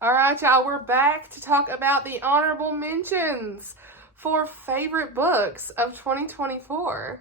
All right, y'all, we're back to talk about the honorable mentions for favorite books of 2024.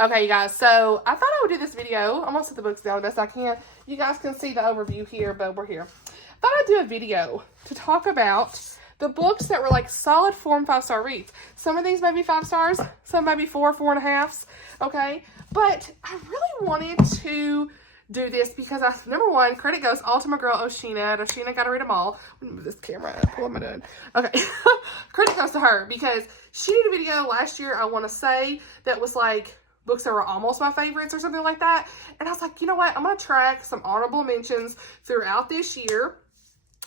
Okay, you guys, so I thought I would do this video. I'm going to set the books down the best I can. You guys can see the overview here, but we're here. I thought I'd do a video to talk about the books that were like solid 4 and 5 star reads. Some of these may be 5 stars, some may be 4, 4.5, okay? But I really wanted to do this because number one, credit goes all to my girl Oshina. Oshina got to read them all. Let me move this camera up. What am I doing? Okay. Credit goes to her because she did a video last year, I want to say, that was like books that were almost my favorites or something like that. And I was like, you know what? I'm going to track some honorable mentions throughout this year.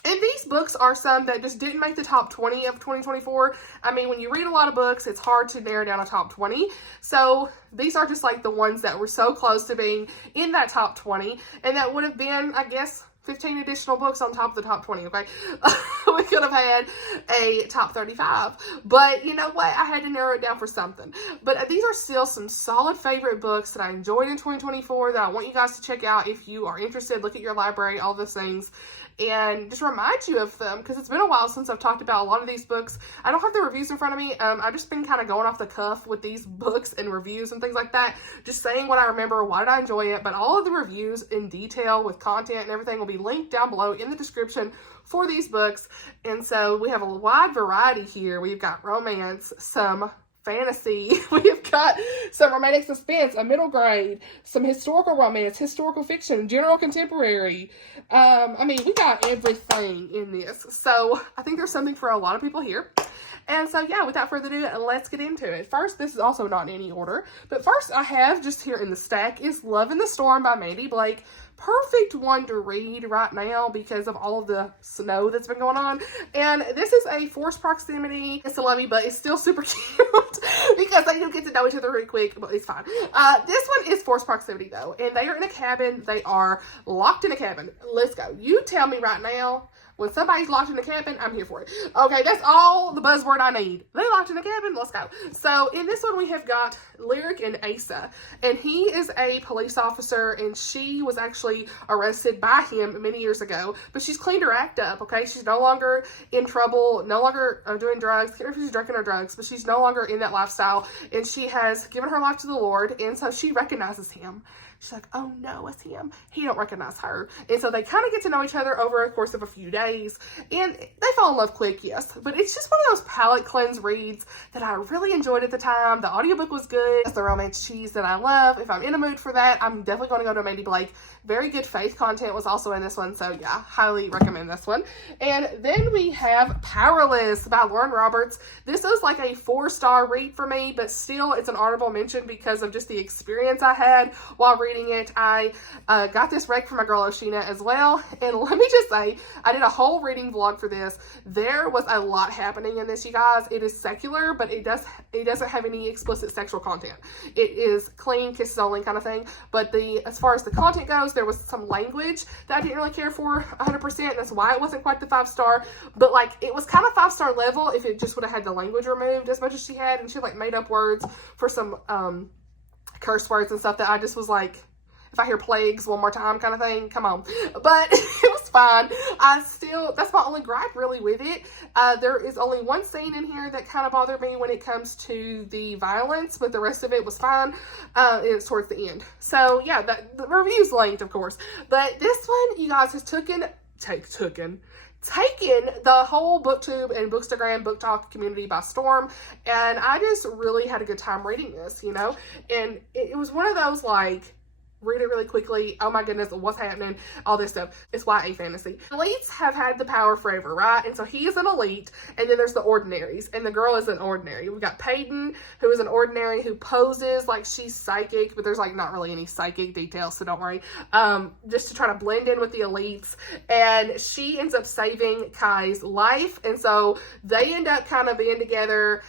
And these books are some that just didn't make the top 20 of 2024. I mean, when you read a lot of books, it's hard to narrow down a top 20. So these are just like the ones that were so close to being in that top 20. And that would have been, I guess, 15 additional books on top of the top 20, okay? We could have had a top 35. But you know what? I had to narrow it down for something. But these are still some solid favorite books that I enjoyed in 2024 that I want you guys to check out if you are interested. Look at your library, all those things, and just remind you of them because it's been a while since I've talked about a lot of these books. I don't have the reviews in front of me. I've just been kind of going off the cuff with these books and reviews and things like that. Just saying what I remember, why did I enjoy it, but all of the reviews in detail with content and everything will be linked down below in the description for these books. And so we have a wide variety here. We've got romance, some fantasy, we've got some romantic suspense, a middle grade, some historical romance, historical fiction, general contemporary. I mean, we got everything in this. So I think there's something for a lot of people here. And so, yeah, without further ado, let's get into it. First, this is also not in any order, but first I have just here in the stack is Love in the Storm by Mandi. Perfect one to read right now because of all of the snow that's been going on. And this is a forced proximity. It's a lovey, but it's still super cute because they do get to know each other really quick, but it's fine. This one is forced proximity though, and they are in a cabin. They are locked in a cabin. Let's go. You tell me right now. When somebody's locked in a cabin, I'm here for it. Okay, that's all the buzzword I need. They locked in a cabin, let's go. So in this one, we have got Lyric and Asa. And he is a police officer, and she was actually arrested by him many years ago. But she's cleaned her act up, okay? She's no longer in trouble, no longer doing drugs. I can't remember if she's drinking or drugs, but she's no longer in that lifestyle. And she has given her life to the Lord, and so she recognizes him. She's like, oh no, it's him. He don't recognize her. And so they kind of get to know each other over a course of a few days. And they fall in love quick, yes. But it's just one of those palate cleanse reads that I really enjoyed at the time. The audiobook was good. It's the romance cheese that I love. If I'm in a mood for that, I'm definitely going to go to Mandi Blake. Very good faith content was also in this one. So yeah, highly recommend this one. And then we have Powerless by Lauren Roberts. This is like a 4-star read for me, but still it's an honorable mention because of just the experience I had while reading it. I got this rec from my girl Oshina as well, and let me just say, I did a whole reading vlog for this. There was a lot happening in this, you guys. It is secular, but it doesn't have any explicit sexual content. It is clean, kisses only kind of thing, but as far as the content goes, there was some language that I didn't really care for 100%. That's why it wasn't quite the 5-star, but like it was kind of 5-star level if it just would have had the language removed as much as she had, and she like made up words for some curse words and stuff that I just was like, if I hear plagues one more time kind of thing, come on. But it was fine. That's my only gripe really with it. There is only one scene in here that kind of bothered me when it comes to the violence, but the rest of it was fine. It was towards the end. So yeah, the review's length, of course. But this one, you guys, has taken the whole booktube and bookstagram book talk community by storm, and I just really had a good time reading this, you know. And it was one of those like read it really quickly, oh my goodness, what's happening, all this stuff. It's YA fantasy. Elites have had the power forever, right? And so he is an elite, and then there's the ordinaries, and the girl is an ordinary. We've got Peyton, who is an ordinary who poses like she's psychic, but there's like not really any psychic details, so don't worry. Just to try to blend in with the elites, and she ends up saving Kai's life, and so they end up kind of being together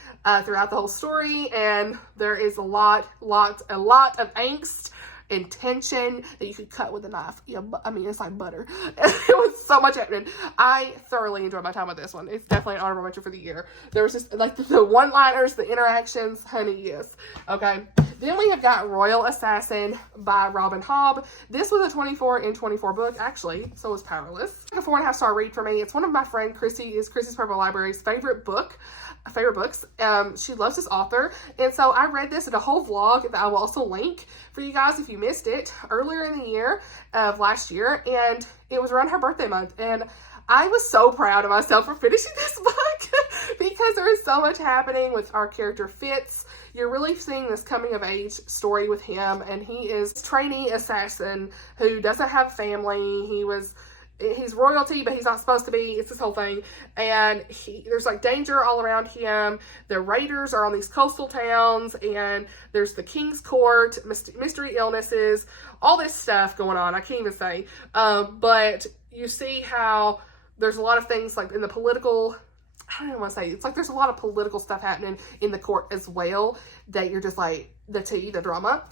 throughout the whole story, and there is a lot of angst and tension that you could cut with a knife. Yeah, I mean, it's like butter. It was so much happening. I thoroughly enjoyed my time with this one. It's definitely an honorable mention for the year. There was just like the one-liners, the interactions, honey, yes. Okay. Then we have got Royal Assassin by Robin Hobb. This was a 24 in 24 book, actually, so was Powerless. A 4.5-star read for me. It's one of my friend Chrissy's Purple Library's favorite books. She loves this author, and so I read this in a whole vlog that I will also link for you guys if you missed it earlier in the year of last year, and it was around her birthday month, and I was so proud of myself for finishing this book because there is so much happening with our character Fitz. You're really seeing this coming of age story with him, and he is a trainee assassin who doesn't have family. He's royalty, but he's not supposed to be. It's this whole thing. And there's like danger all around him. The raiders are on these coastal towns, and there's the king's court, mystery illnesses, all this stuff going on. I can't even say. But you see how there's a lot of things like in the political, I don't even want to say, it's like there's a lot of political stuff happening in the court as well that you're just like, the drama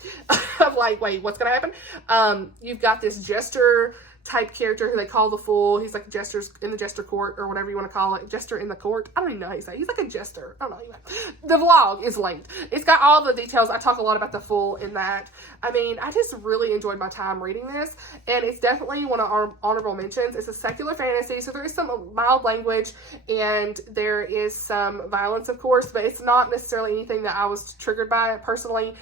of like, wait, what's going to happen? You've got this jester type character who they call the Fool. He's like jesters in the jester court, or whatever you want to call it. Jester in the court. I don't even know how you say it. He's like a jester. I don't know. Anyway, the vlog is linked. It's got all the details. I talk a lot about the Fool in that. I mean, I just really enjoyed my time reading this, and it's definitely one of our honorable mentions. It's a secular fantasy, so there is some mild language, and there is some violence, of course, but it's not necessarily anything that I was triggered by personally.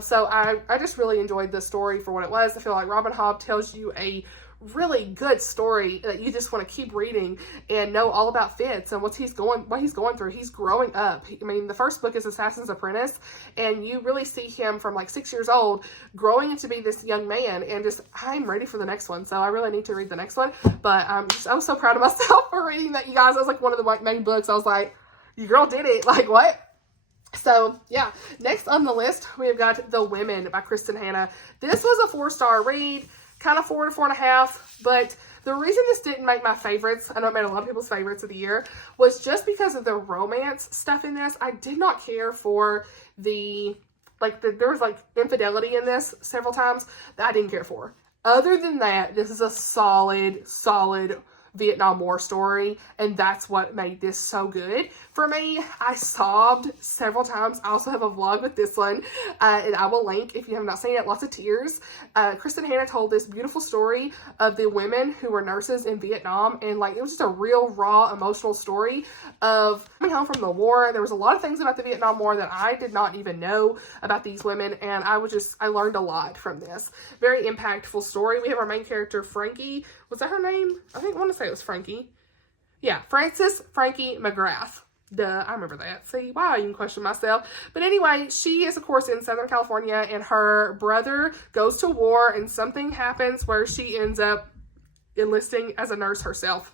So I just really enjoyed the story for what it was. I feel like Robin Hobb tells you a really good story that you just want to keep reading and know all about Fitz and what he's going through. He's growing up. I mean, the first book is Assassin's Apprentice, and you really see him from like 6 years old growing into be this young man, and I'm ready for the next one. So I really need to read the next one, but I was so proud of myself for reading that, you guys. That was like one of the main books. I was like, you girl did it. Like, what? So, yeah. Next on the list, we have got The Women by Kristin Hannah. This was a 4-star read. Kind of 4 to 4.5, but the reason this didn't make my favorites, I know it made a lot of people's favorites of the year, was just because of the romance stuff in this. I did not care for there was like infidelity in this several times that I didn't care for. Other than that, this is a solid Vietnam War story, and that's what made this so good for me. I sobbed several times. I also have a vlog with this one, and I will link if you have not seen it. Lots of tears. Kristin Hannah told this beautiful story of the women who were nurses in Vietnam, and like it was just a real raw emotional story of coming home from the war. There was a lot of things about the Vietnam War that I did not even know about these women, and I learned a lot from this. Very impactful story. We have our main character, Frankie. Was that her name? I want to say it was Frankie. Yeah, Frances Frankie McGrath. Duh, I remember that. See, wow, I even question myself. But anyway, she is, of course, in Southern California, and her brother goes to war, and something happens where she ends up enlisting as a nurse herself,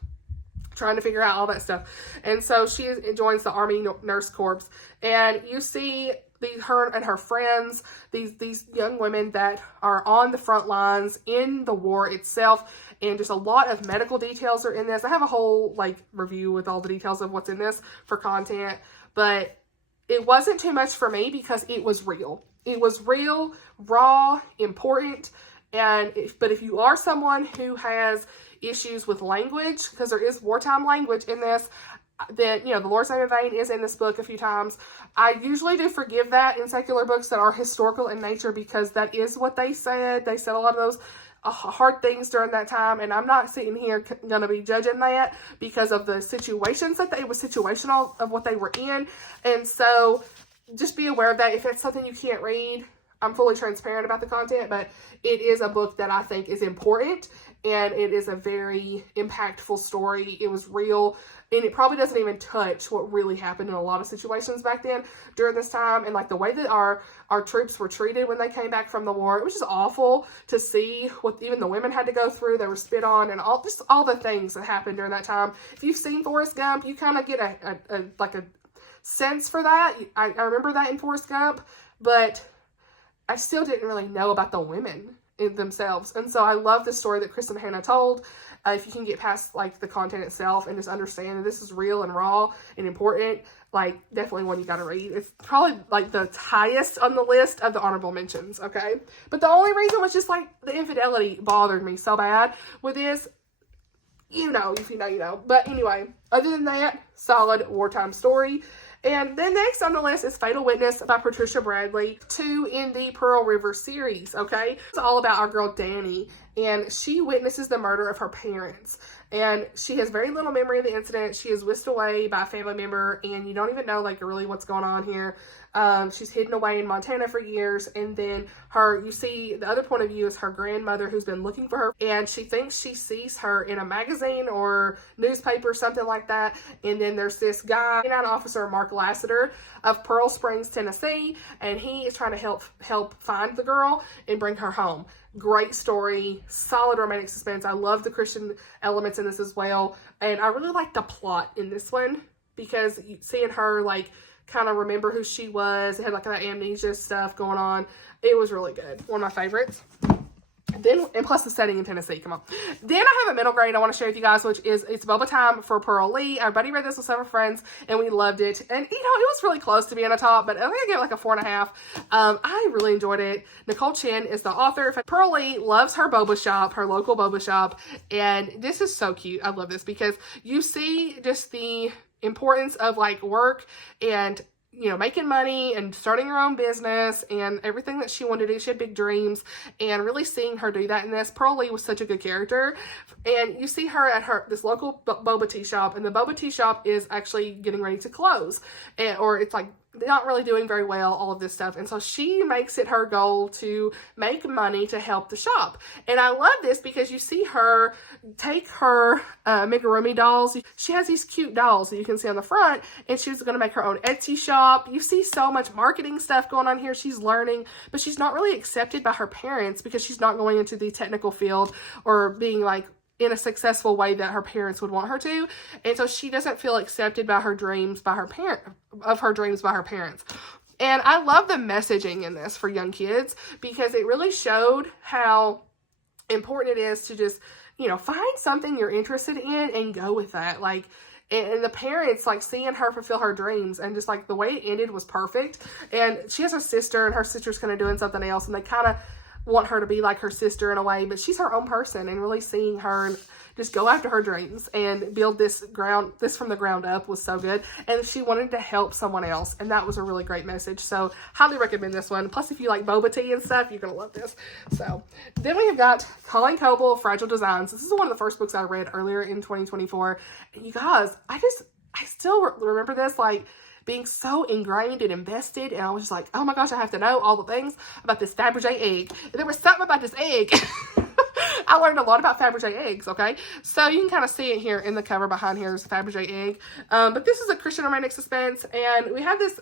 trying to figure out all that stuff. And so she joins the Army Nurse Corps, and you see her and her friends, these young women that are on the front lines in the war itself, and just a lot of medical details are in this. I have a whole review with all the details of what's in this for content, but it wasn't too much for me because it was real. It was real, raw, important, but if you are someone who has issues with language, because there is wartime language in this, then, the Lord's Name in Vain is in this book a few times. I usually do forgive that in secular books that are historical in nature because that is what they said. They said a lot of those hard things during that time, and I'm not sitting here going to be judging that because of the situations it was situational of what they were in. And so just be aware of that. If it's something you can't read, I'm fully transparent about the content, but it is a book that I think is important, and it is a very impactful story. It was real, and it probably doesn't even touch what really happened in a lot of situations back then during this time, and the way that our troops were treated when they came back from the war. It was just awful to see what even the women had to go through. They were spit on, and all the things that happened during that time. If you've seen Forrest Gump, you kind of get a sense for that. I remember that in Forrest Gump, but I still didn't really know about the women in themselves. And so I love the story that Kristin and Hannah told. If you can get past like the content itself and just understand that this is real and raw and important, like definitely one you got to read. It's probably like the highest on the list of the honorable mentions, okay? But the only reason was just like the infidelity bothered me so bad with this. You know, if you know, you know. But anyway, other than that, solid wartime story. And then next on the list is Fatal Witness by Patricia Bradley, 2 in the Pearl River series, okay? It's all about our girl Danny, and she witnesses the murder of her parents. And she has very little memory of the incident. She is whisked away by a family member, and you don't even know, like, really what's going on here. She's hidden away in Montana for years, and then you see, the other point of view is her grandmother who's been looking for her, and she thinks she sees her in a magazine or newspaper, something like that, and then there's this guy, Officer Mark Lassiter of Pearl Springs, Tennessee, and he is trying to help find the girl and bring her home. Great story, solid romantic suspense. I love the Christian elements in this as well, and I really like the plot in this one, because seeing her, like, kind of remember who she was. It had like that amnesia stuff going on. It was really good. One of my favorites. Then, and plus the setting in Tennessee, come on. Then I have a middle grade I want to share with you guys, which is It's Boba Time for Pearl Lee. Our buddy read this with several friends, and we loved it. And, you know, it was really close to being a top, but I think I gave it like a 4.5. I really enjoyed it. Nicole Chen is the author. Pearl Lee loves her boba shop, her local boba shop, and this is so cute. I love this because you see just the importance of like work and, you know, making money and starting her own business and everything that she wanted to do. She had big dreams, and really seeing her do that in this. Pearl Lee was such a good character, and you see her at this local boba tea shop, and the boba tea shop is actually getting ready to close, or it's like not really doing very well, all of this stuff. And so she makes it her goal to make money to help the shop. And I love this because you see her take her amigurumi dolls. She has these cute dolls that you can see on the front, and she's going to make her own Etsy shop. You see so much marketing stuff going on here. She's learning, but she's not really accepted by her parents because she's not going into the technical field or being like in a successful way that her parents would want her to. And so she doesn't feel accepted by her dreams by her parents. And I love the messaging in this for young kids, because it really showed how important it is to just, you know, find something you're interested in and go with that. Like, and the parents, like, seeing her fulfill her dreams, and just like the way it ended was perfect. And she has a sister, and her sister's kind of doing something else, and they kind of want her to be like her sister in a way, but she's her own person, and really seeing her just go after her dreams and build this from the ground up was so good. And she wanted to help someone else, and that was a really great message. So highly recommend this one. Plus, if you like boba tea and stuff, you're gonna love this. So then we have got Colleen Coble, Fragile Designs. This is one of the first books I read earlier in 2024, and you guys, I still remember this, like, being so ingrained and invested, and I was just like, oh my gosh, I have to know all the things about this Fabergé egg. And there was something about this egg. I learned a lot about Fabergé eggs, okay? So you can kind of see it here in the cover behind here. There's a Fabergé egg. But this is a Christian romantic suspense, and we have this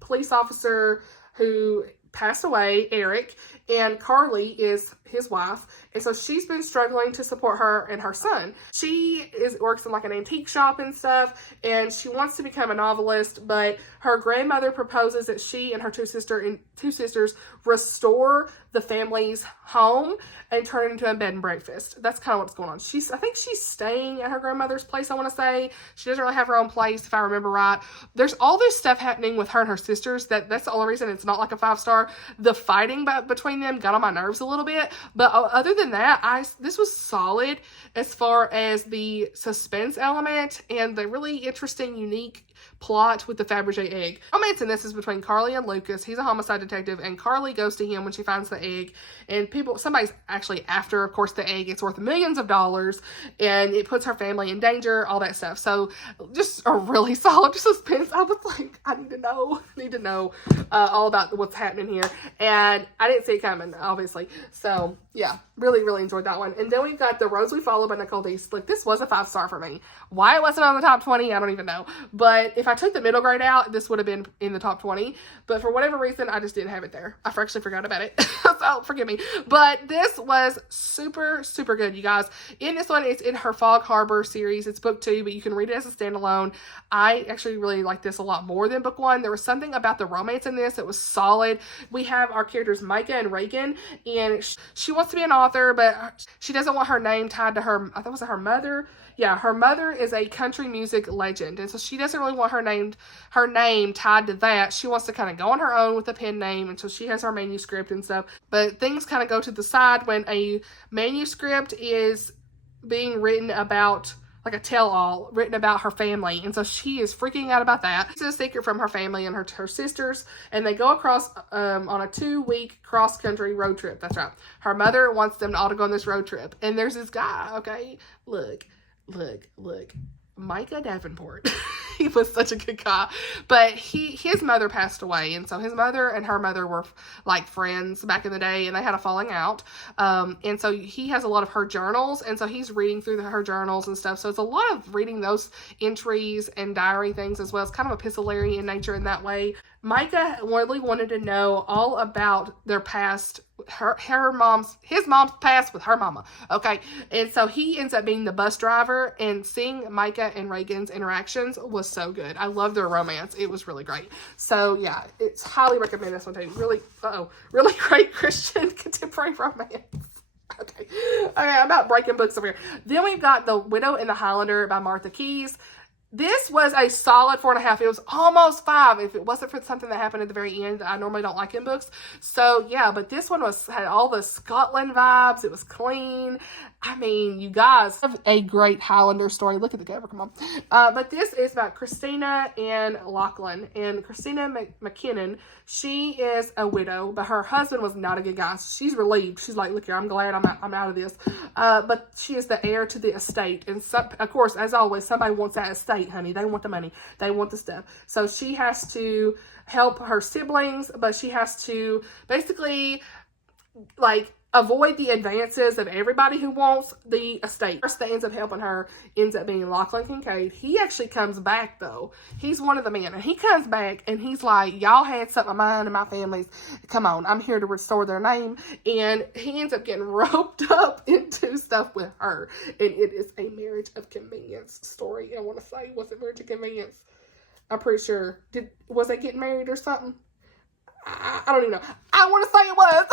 police officer who passed away, Eric, and Carly is his wife, and so she's been struggling to support her and her son. She works in like an antique shop and stuff, and she wants to become a novelist, but her grandmother proposes that she and her two sisters restore the family's home and turn it into a bed and breakfast. That's kind of what's going on. I think she's staying at her grandmother's place, I want to say. She doesn't really have her own place, if I remember right. There's all this stuff happening with her and her sisters that's the only reason it's not like a 5-star. The fighting between them got on my nerves a little bit, but other than that, this was solid as far as the suspense element and the really interesting, unique plot with the Fabergé egg. Romance in this is between Carly and Lucas. He's a homicide detective, and Carly goes to him when she finds the egg, and somebody's actually after, of course, the egg. It's worth millions of dollars, and it puts her family in danger, all that stuff. So just a really solid suspense. I was like, I need to know all about what's happening here, and I didn't see it coming, obviously. So yeah, really, really enjoyed that one. And then we've got The Roads We Follow by Nicole Deese. Like, this was a 5-star for me. Why it wasn't on the top 20, I don't even know. But But if I took the middle grade out, this would have been in the top 20. But for whatever reason, I just didn't have it there. I actually forgot about it. So forgive me. But this was super, super good, you guys. In this one, it's in her Fog Harbor series. It's book 2, but you can read it as a standalone. I actually really like this a lot more than book 1. There was something about the romance in this that was solid. We have our characters Micah and Reagan, and she wants to be an author, but she doesn't want her name tied to her, I think it was her mother. Yeah, her mother is a country music legend, and so she doesn't really want her name tied to that. She wants to kind of go on her own with a pen name until she has her manuscript and stuff. But things kind of go to the side when a manuscript is being written about, like a tell-all written about her family, and so she is freaking out about that. It's a secret from her family and her sisters, and they go across on a 2-week cross-country road trip. That's right. Her mother wants them all to go on this road trip, and there's this guy, okay? Look. Micah Davenport. He was such a good guy. But his mother passed away, and so his mother and her mother were like friends back in the day, and they had a falling out. And so he has a lot of her journals, and so he's reading through her journals and stuff. So it's a lot of reading those entries and diary things as well. It's kind of epistolary in nature in that way. Micah really wanted to know all about their past, his mom's past with her mama, okay? And so he ends up being the bus driver, and seeing Micah and Reagan's interactions was so good. I love their romance. It was really great. So yeah, it's highly recommend this one too. Really great Christian contemporary romance. Okay, I'm not breaking books over here. Then we've got The Widow and the Highlander by Martha Keyes. This was a solid 4.5. It was almost 5 if it wasn't for something that happened at the very end that I normally don't like in books. So yeah, but this one had all the Scotland vibes. It was clean. I mean, you guys have a great Highlander story. Look at the cover, come on. But this is about Christina and Lachlan. And Christina McKinnon, she is a widow, but her husband was not a good guy. So she's relieved. She's like, look here, I'm glad I'm out of this. But she is the heir to the estate. And of course, as always, somebody wants that estate, honey. They want the money. They want the stuff. So she has to help her siblings, but she has to basically, like, avoid the advances of everybody who wants the estate. First that ends up helping her ends up being Lachlan Kincaid. He actually comes back, though. He's one of the men, and he comes back, and he's like, y'all had something of mine and my family's. Come on, I'm here to restore their name. And he ends up getting roped up into stuff with her. And it is a marriage of convenience story. I want to say, was it marriage of convenience? I'm pretty sure. Was they getting married or something? I don't even know. I want to say it was.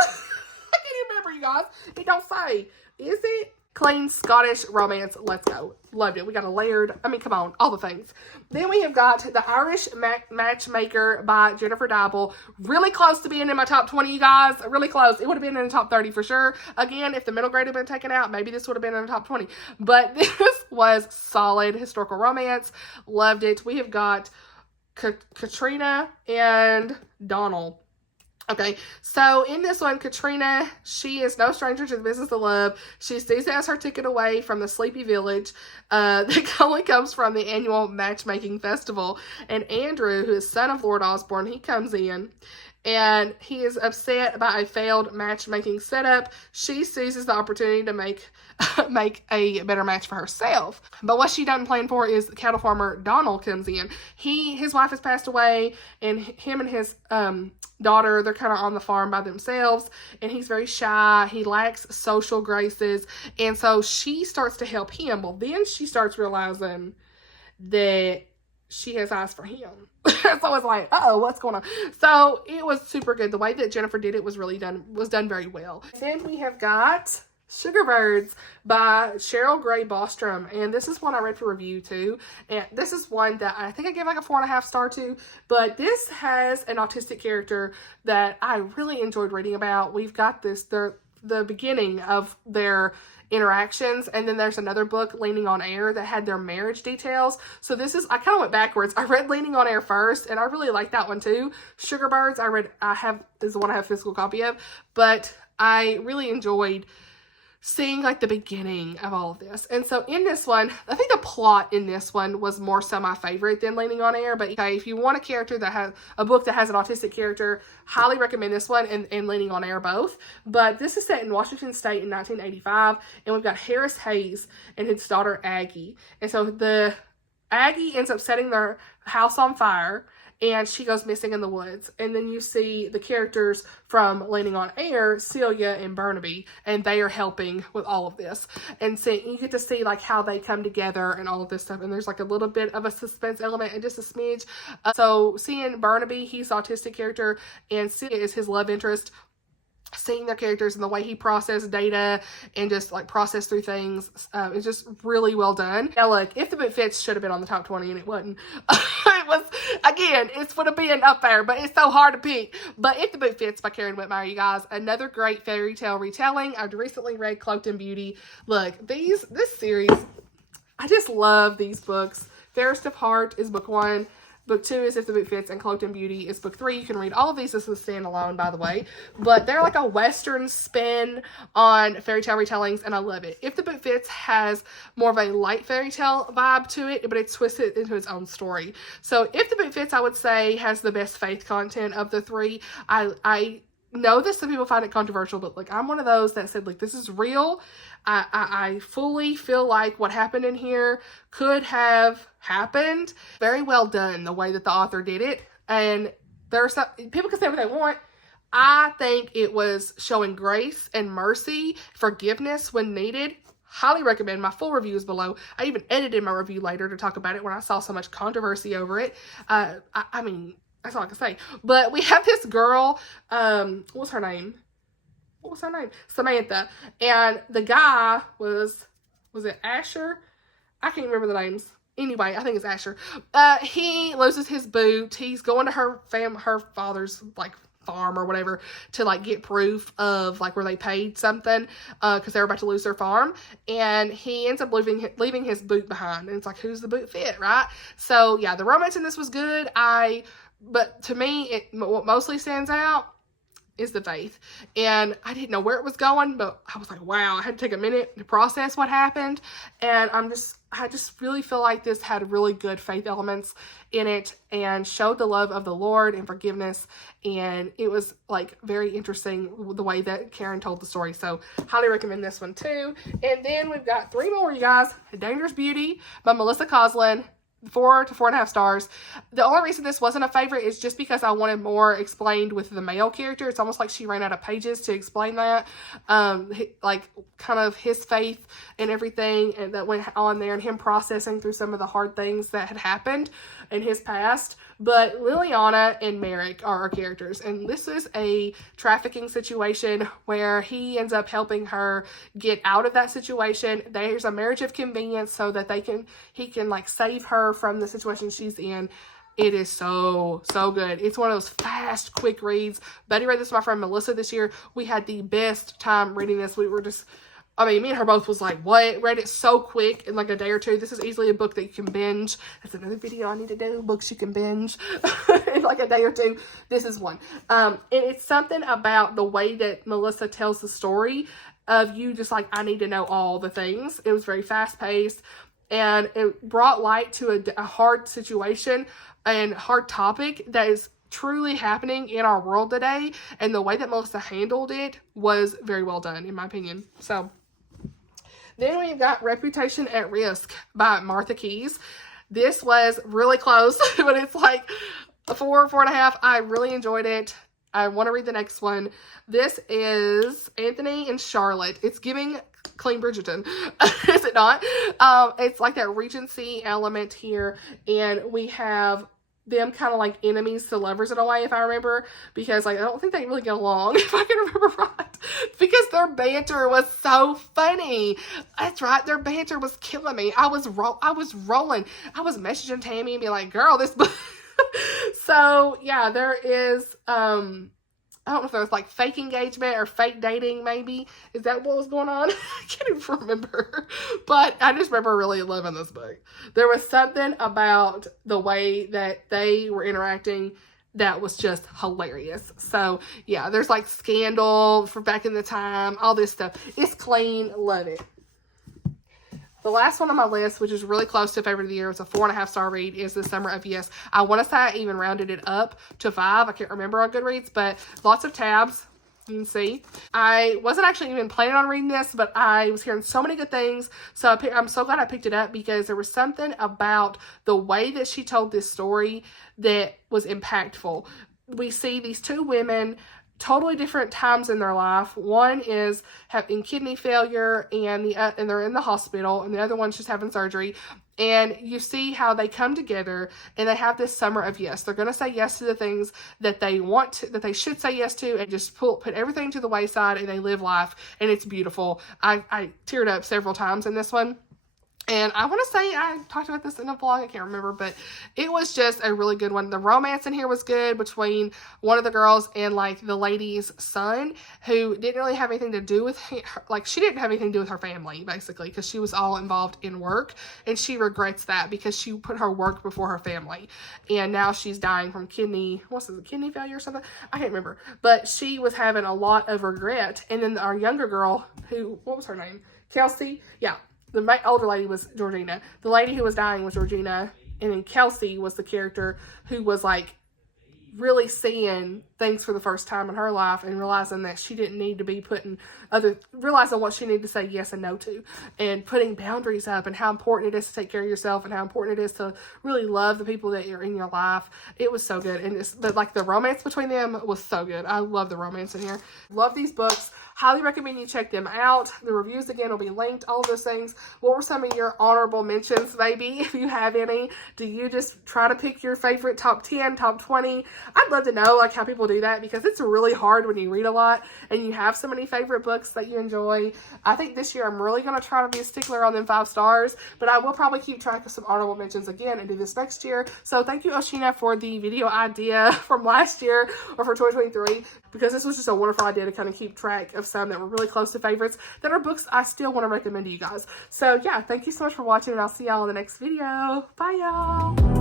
I can't remember, you guys. It don't say. Is it? Clean Scottish romance. Let's go. Loved it. We got a layered, I mean, come on, all the things. Then we have got The Irish Matchmaker by Jennifer Deibel. Really close to being in my top 20, you guys. Really close. It would have been in the top 30 for sure. Again, if the middle grade had been taken out, maybe this would have been in the top 20. But this was solid historical romance. Loved it. We have got Katrina and Donald. Okay, so in this one, Katrina, she is no stranger to the business of love. She sees it as her ticket away from the sleepy village that only comes from the annual matchmaking festival. And Andrew, who is son of Lord Osborne, he comes in, and he is upset by a failed matchmaking setup. She seizes the opportunity to make a better match for herself. But what she doesn't plan for is cattle farmer Donald comes in. His wife has passed away, and him and his daughter, they're kind of on the farm by themselves, and he's very shy. He lacks social graces, and so she starts to help him. Well, then she starts realizing that she has eyes for him. So it's like, uh-oh, what's going on? So it was super good. The way that Jennifer did it was done very well. Then we have got Sugar Birds by Cheryl Gray Bostrom, and this is one I read for review too, and this is one that I think I gave like a 4.5 star to, but this has an autistic character that I really enjoyed reading about. We've got the beginning of their interactions, and then there's another book, Leaning on Air, that had their marriage details. So I kind of went backwards. I read Leaning on Air first, and I really liked that one too. Sugar Birds, is the one I have a physical copy of, but I really enjoyed seeing like the beginning of all of this. And so in this one, I think the plot in this one was more so my favorite than Leaning on Air. But okay, if you want a book that has an autistic character, highly recommend this one and Leaning on Air both. But this is set in Washington State in 1985, and we've got Harris Hayes and his daughter Aggie. And so the Aggie ends up setting their house on fire, and she goes missing in the woods. And then you see the characters from Leaning on Air, Celia and Burnaby, and they are helping with all of this. And so you get to see like how they come together and all of this stuff. And there's like a little bit of a suspense element and just a smidge. So seeing Burnaby, he's the autistic character, and Celia is his love interest. Seeing their characters and the way he processed data and just like processed through things is just really well done. Now look, If the Boot Fits should have been on the top 20 and it wasn't. It was, again, it's would have been up there, but it's so hard to pick. But If the Boot Fits by Karen Witemeyer, you guys, another great fairy tale retelling. I've recently read Cloaked in Beauty. Look, this series, I just love these books. Fairest of Heart is book 1. Book 2 is If the Boot Fits, and Cloaked in Beauty is book 3. You can read all of these as a standalone, by the way. But they're like a Western spin on fairy tale retellings, and I love it. If the Boot Fits has more of a light fairy tale vibe to it, but it's twisted into its own story. So If the Boot Fits, I would say, has the best faith content of the 3. I know that some people find it controversial, but like I'm one of those that said, like, this is real. I fully feel like what happened in here could have happened. Very well done, the way that the author did it. And there's some people can say what they want. I think it was showing grace and mercy, forgiveness when needed. Highly recommend. My full review is below. I even edited my review later to talk about it when I saw so much controversy over it. I mean, that's all I can say. But we have this girl, what's her name? Samantha. And the guy was it Asher? I can't remember the names. Anyway, I think it's Asher. He loses his boot. He's going to her father's like farm or whatever to like get proof of like where they paid something because they were about to lose their farm, and he ends up leaving his boot behind, and it's like, who's the boot fit, right? So yeah, the romance in this was good. But to me, what mostly stands out is the faith. And I didn't know where it was going, but I was like, wow, I had to take a minute to process what happened. And I just really feel like this had really good faith elements in it and showed the love of the Lord and forgiveness. And it was like very interesting the way that Karen told the story. So highly recommend this one too. And then we've got 3 more, you guys. Dangerous Beauty by Melissa Coslin. 4 to 4.5 stars. The only reason this wasn't a favorite is just because I wanted more explained with the male character. It's almost like she ran out of pages to explain that. Like kind of his faith and everything and that went on there, and him processing through some of the hard things that had happened in his past. But Liliana and Merrick are our characters, and this is a trafficking situation where he ends up helping her get out of that situation. There's a marriage of convenience so that he can like save her from the situation she's in. It is so good. It's one of those fast, quick reads. Betty read this with my friend Melissa this year. We had the best time reading this. We were just, I mean, me and her both was like, what? Read it so quick in like a day or two. This is easily a book that you can binge. That's another video I need to do. Books you can binge in like a day or two. This is one. And it's something about the way that Melissa tells the story of you just like, I need to know all the things. It was very fast paced. And it brought light to a hard situation and hard topic that is truly happening in our world today. And the way that Melissa handled it was very well done, in my opinion. So then we've got Reputation at Risk by Martha Keyes. This was really close, but it's like a 4, 4.5. I really enjoyed it. I want to read the next one. This is Anthony and Charlotte. It's giving Clean Bridgerton, is it not? It's like that Regency element here, and we have them kind of like enemies to lovers in a way, if I remember, because like I don't think they really get along, if I can remember right, because their banter was so funny. That's right, their banter was killing me. I was rolling. I was messaging Tammy and be like, girl, this book. So yeah, there is I don't know if there was like fake engagement or fake dating, maybe. Is that what was going on? I can't even remember. But I just remember really loving this book. There was something about the way that they were interacting that was just hilarious. So yeah, there's like scandal from back in the time, all this stuff. It's clean, love it. The last one on my list, which is really close to favorite of the year, it's a 4.5 star read, is The Summer of Yes. I want to say I even rounded it up to 5. I can't remember on Goodreads, but lots of tabs. You can see. I wasn't actually even planning on reading this, but I was hearing so many good things. So I'm so glad I picked it up because there was something about the way that she told this story that was impactful. We see these two women, totally different times in their life. One is having kidney failure and they're in the hospital, and the other one's just having surgery. And you see how they come together and they have this summer of yes. They're going to say yes to the things that they want to, that they should say yes to, and just put everything to the wayside, and they live life, and it's beautiful. I teared up several times in this one. And I want to say, I talked about this in a vlog, I can't remember, but it was just a really good one. The romance in here was good between one of the girls and, like, the lady's son, who didn't really have anything to do with her, like, she didn't have anything to do with her family, basically, because she was all involved in work, and she regrets that because she put her work before her family, and now she's dying from kidney failure or something? I can't remember, but she was having a lot of regret. And then our younger girl, what was her name? Kelsey? Yeah. The older lady was Georgina. The lady who was dying was Georgina. And then Kelsey was the character who was, like, really seeing things for the first time in her life and realizing that she didn't need to be realizing what she needed to say yes and no to, and putting boundaries up, and how important it is to take care of yourself, and how important it is to really love the people that are in your life. It was so good. And the romance between them was so good. I love the romance in here. Love these books. Highly recommend you check them out. The reviews, again, will be linked, all of those things. What were some of your honorable mentions, maybe, if you have any? Do you just try to pick your favorite top 10, top 20? I'd love to know, like, how people do that, because it's really hard when you read a lot and you have so many favorite books that you enjoy. I think this year I'm really going to try to be a stickler on them 5 stars, but I will probably keep track of some honorable mentions again and do this next year. So thank you, Oshina, for the video idea from last year, or for 2023, because this was just a wonderful idea to kind of keep track of some that were really close to favorites that are books I still want to recommend to you guys. So yeah, thank you so much for watching, and I'll see y'all in the next video. Bye, y'all.